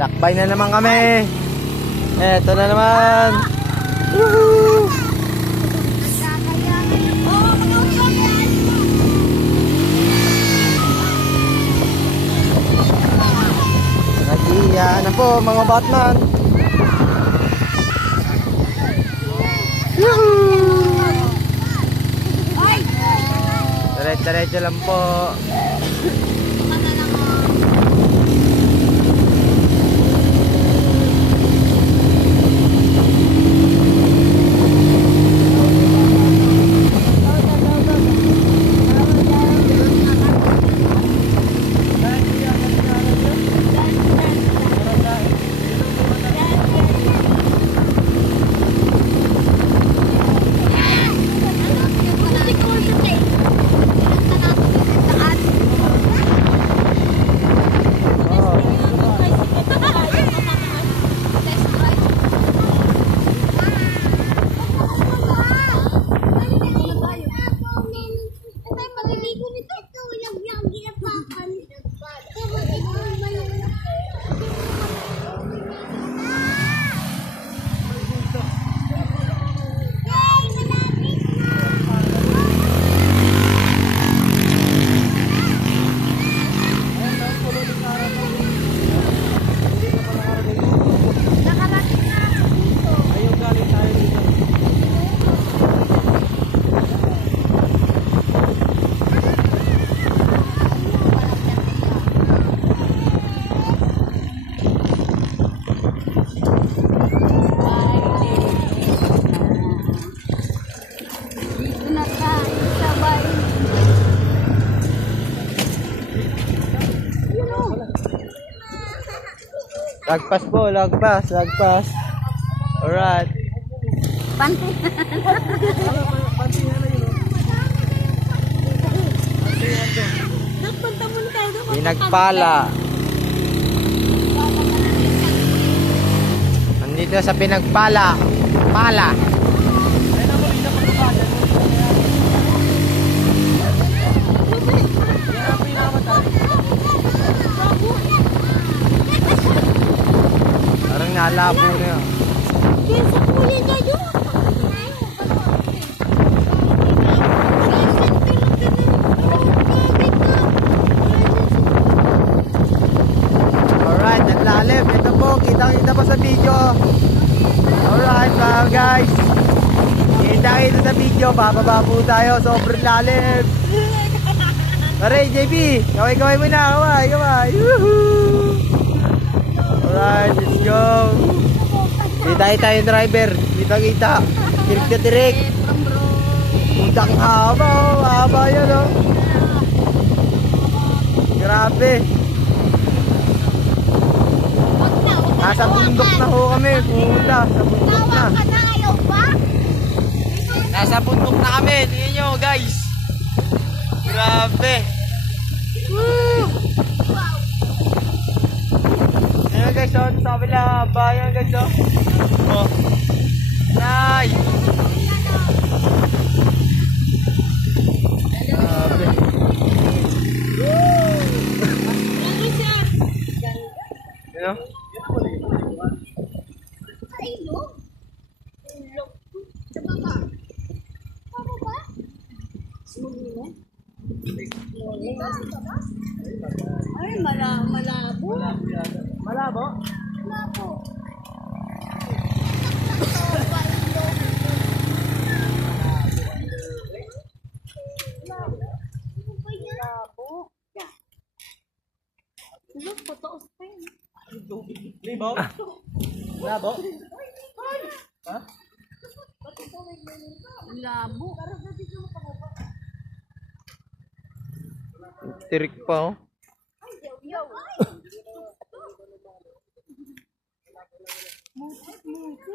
Lakbay na naman kami. Eto na naman. Woohoo! Yan na po mga Batman. Woohoo! Diretso lang po. Lagpas po, lagpas. Alright. Panty. Nagpunta muna tayo doon. Pinagpala. Nandito sa Pinagpala. Pala. Parang nalabo na yun. Kaya sa kuli ka doon. Alright, ang lalim. Ito po, kitang-kita pa sa video. Alright mga guys. Kita sa video, bababa po tayo. Sobrang lalim. Pare, JB, kaway-kaway mo na. Kaway. Woohoo! Alright, let's go. Kita yung driver. Kita. Tirik na tirik. Putang haba. Haba yan, oh. Grabe. Nasa bundok na ho kami. Puta, sa bundok na. Nasa bundok na kami. Tingnan nyo, guys. Grabe. Woo! Ayan guys, oh, sa kabila. Bayan guys, oh. Oh. Nice. Grabe. Ano? Ay, malabo. Malabo? Malabo. Look, photos pa yun. Libo? Labo? Ha? Labo. Tirik pa, oh. Mutik.